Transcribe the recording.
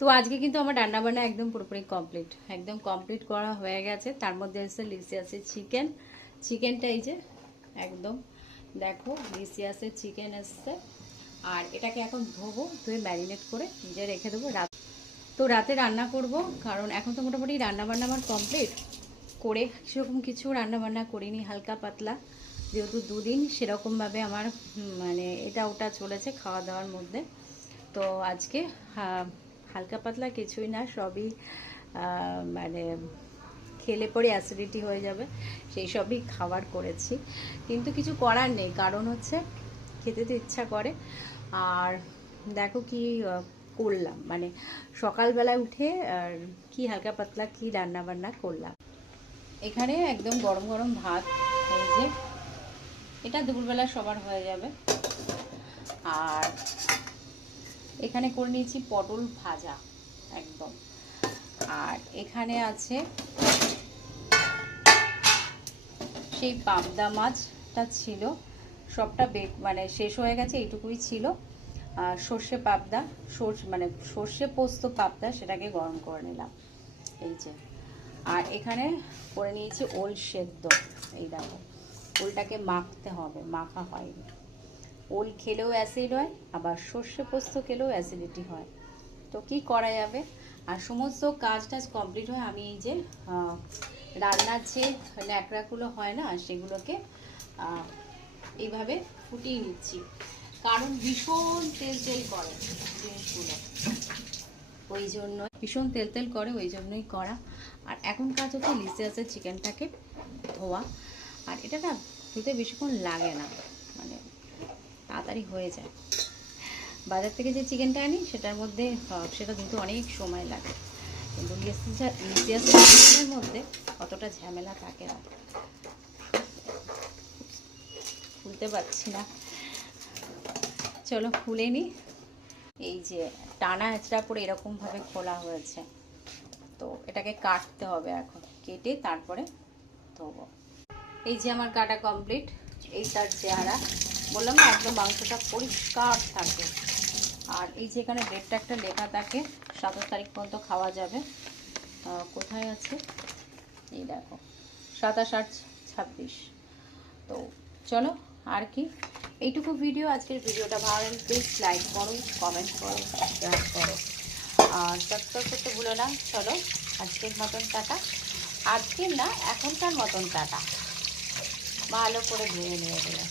তো আজকে কিন্তু আমার রান্না বান্না একদম পুরোপুরি কমপ্লিট, একদম কমপ্লিট করা হয়ে গেছে। তার মধ্যে এসে লিসিয়াসের চিকেনটা এই যে একদম দেখো লিসিয়াসের চিকেন এসছে। আর এটাকে এখন ধোবো, ধুয়ে ম্যারিনেট করে নিজে রেখে দেবো। তো রাতে রান্না করব, কারণ এখন তো মোটামুটি রান্না বান্না আমার কমপ্লিট করে সেরকম কিছু রান্না বান্না করিনি, হালকা পাতলা, যেহেতু দুদিন সেরকমভাবে আমার মানে এটা ওটা চলেছে খাওয়া দাওয়ার মধ্যে। তো আজকে হালকা পাতলা কিছুই না, সবই মানে খেলে পরে অ্যাসিডিটি হয়ে যাবে সেই সবই খাবার করেছি। কিন্তু কিছু করার নেই, কারণ হচ্ছে খেতে তো ইচ্ছা করে। আর দেখো কি করলাম, মানে সকালবেলায় উঠে আর কি হালকা পাতলা কি রান্না বান্না করলাম। এখানে একদম গরম গরম ভাত, এই যে এটা দুপুরবেলা সবার হয়ে যাবে। আর এখানে করে নিয়েছি পটল ভাজা একদম। আর এখানে আছে সেই পাবদা মাছটা ছিল, সবটা মানে শেষ হয়ে গেছে, এইটুকুই ছিল। সর্ষে পাবদা, মানে সর্ষে পোস্ত পাবদা, সেটাকে গরম করে নিলাম এই যে। আর এখানে করে নিয়েছি ওল সেদ্ধ, এই দেখো ওলটাকে মাখতে হবে, মাখা হয়নি। ওল খেলেও অ্যাসিড হয়, আবার সর্ষে পোস্ত খেলেও অ্যাসিডিটি হয়, তো কি করা যাবে। আর সমস্ত কাজ টাজ কমপ্লিট হয়, আমি এই যে রান্নার যে ন্যাকড়াগুলো হয় না, সেগুলোকে এইভাবে ফুটিয়ে নিচ্ছি, কারণ ভীষণ তেল তেল করে জিনিসগুলো, ওই জন্য ভীষণ তেল তেল করে, ওই জন্যই করা। আর এখন কাজ হচ্ছে লিসিয়াসের চিকেনটাকে ধোয়া। আর এটা না ধুতে বেশিক্ষণ লাগে না, মানে তাড়াতাড়ি হয়ে যায়। বাজার থেকে যে চিকেনটা আনি সেটার মধ্যে সেটা ধুতে অনেক সময় লাগে, কিন্তু লিসিয়াসের চিকেনের মধ্যে অতটা ঝামেলা থাকে না। খুলতে পারছি না, চলো খুলে নিই। এই যে টানা হেঁচড়া করে এরকমভাবে খোলা হয়েছে, তো এটাকে কাটতে হবে এখন, কেটে তারপরে ধোবো। এই যে আমার কাটা কমপ্লিট, এই তার চেহারা, বললাম না একদম মাংসটা পরিষ্কার থাকে। আর এই যে এখানে ডেটটা একটা লেখা থাকে, 27 তারিখ পর্যন্ত খাওয়া যাবে। কোথায় আছে এই দেখো, 27/8/26। তো চলো, আর কি এইটুকু ভিডিও। আজকের ভিডিওটা ভালো লাগলে প্লিজ লাইক করো, কমেন্ট করো, শেয়ার করো, আর সাবস্ক্রাইব করতে ভুলো না। চলো আজকের মতন টাটা, আজকের না এখনকার মতন টাটা, ভালো করে ধুয়ে নিয়ে গেলে।